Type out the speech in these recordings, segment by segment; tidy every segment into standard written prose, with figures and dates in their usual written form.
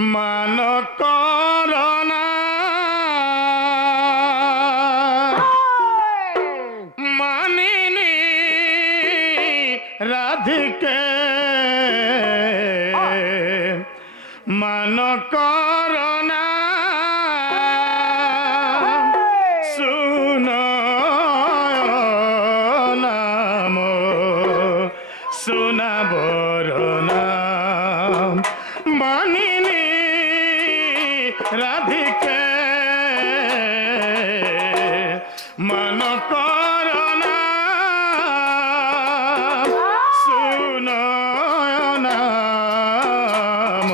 मान करना मानिनी राधिके मान करना सुन नाम सुना बरना मानिनी राधिके मन करना सुन नाम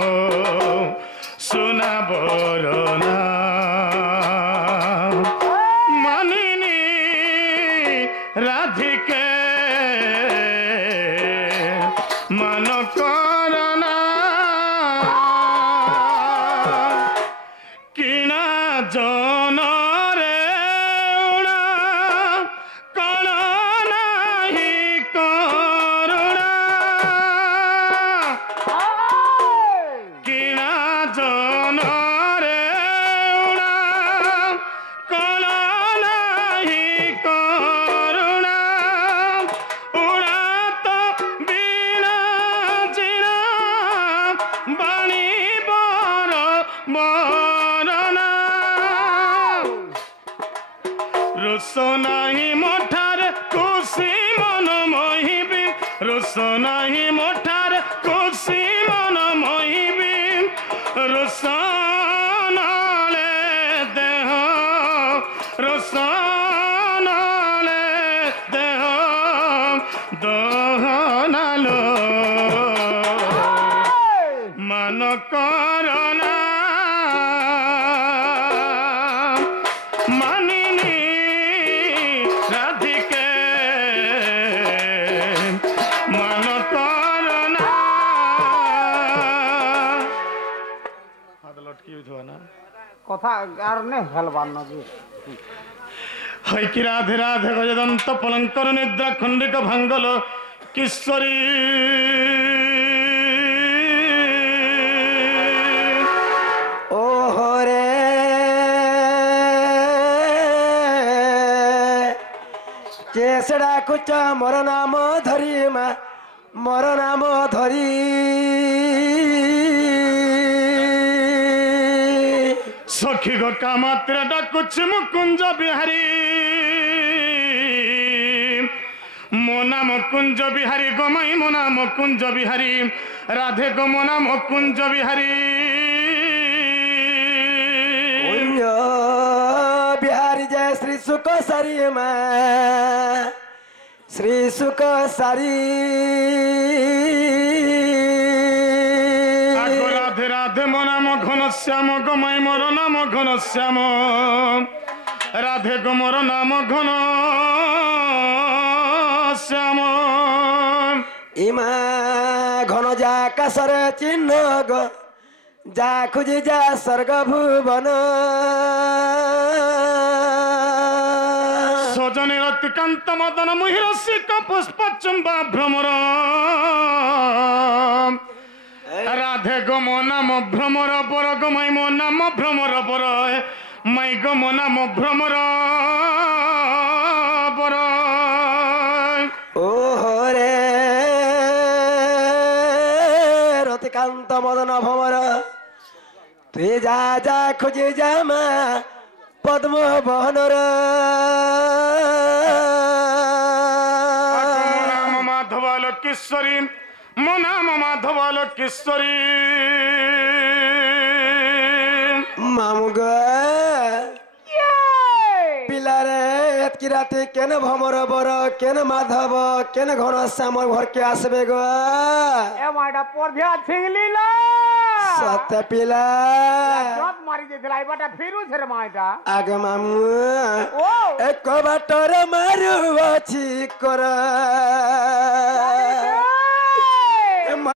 सुना बरना मानिनी राधिके मन करना किना जन रे उड़ा कण नाही करुणा किना जन रे उड़ा कण नाही करुणा उड़ा तो बीणा जिणा बाणी बर बरना रुस नाही मोठार खुशी मन मोहिबी रुस नाही मोठार खुशी मन मोहिबी रुस नाले देह रुस नाले देह दहनालो मन करना मानिनी राधिके मन करना हाथ लटकी हुआ ना কথা আর নে হেলবার না যে है कि राधे राधे गजदंत पलंकर निद्रा खंडिक भंगल किशोरी ओहो रे केसड़ा कुछ मोर नाम धरी मा मोर नाम धरी सखी गो कामात्र डाकुछ मुकुंज बिहारी मो नाम कुंज बिहारी गोमाई मो नाम कुंज बिहारी राधे गो मो नाम कुंज बिहारी बिहारी जय श्री सुख सारी मा श्री सुख सारी राधे राधे मो नाम घन श्याम गोमाई मोर नाम घन श्याम राधे गो मोर नाम घन श्याम इमा घन जा कासर चिन्ह ग जा खुजी जा स्वर्ग भुवन सजने रतिकांत मदन मुहिर शिक पुष्प चुंबा भ्रमर राधे गो मो नाम भ्रमर पर गो माई मो नाम भ्रमर पर माई गो मो नाम भ्रमर पर ओहो रे रतिकांत मदन भमर तुई जा जा खुजी जा मा पद्म बहनर नाम माधव लोकेश्वरी मो नाम माधव लोकेश्वरी मामू ग पिलारे एतकी राते केन भमर बर केन माधव केन घन श्याम घर के आसबे ग ए माडा परभिया छिंगलीला सत्य पिला जब मारी देला एबाटा फेरु छरे माइटा आगे मामू ओ एक बाटर मारू अछि कर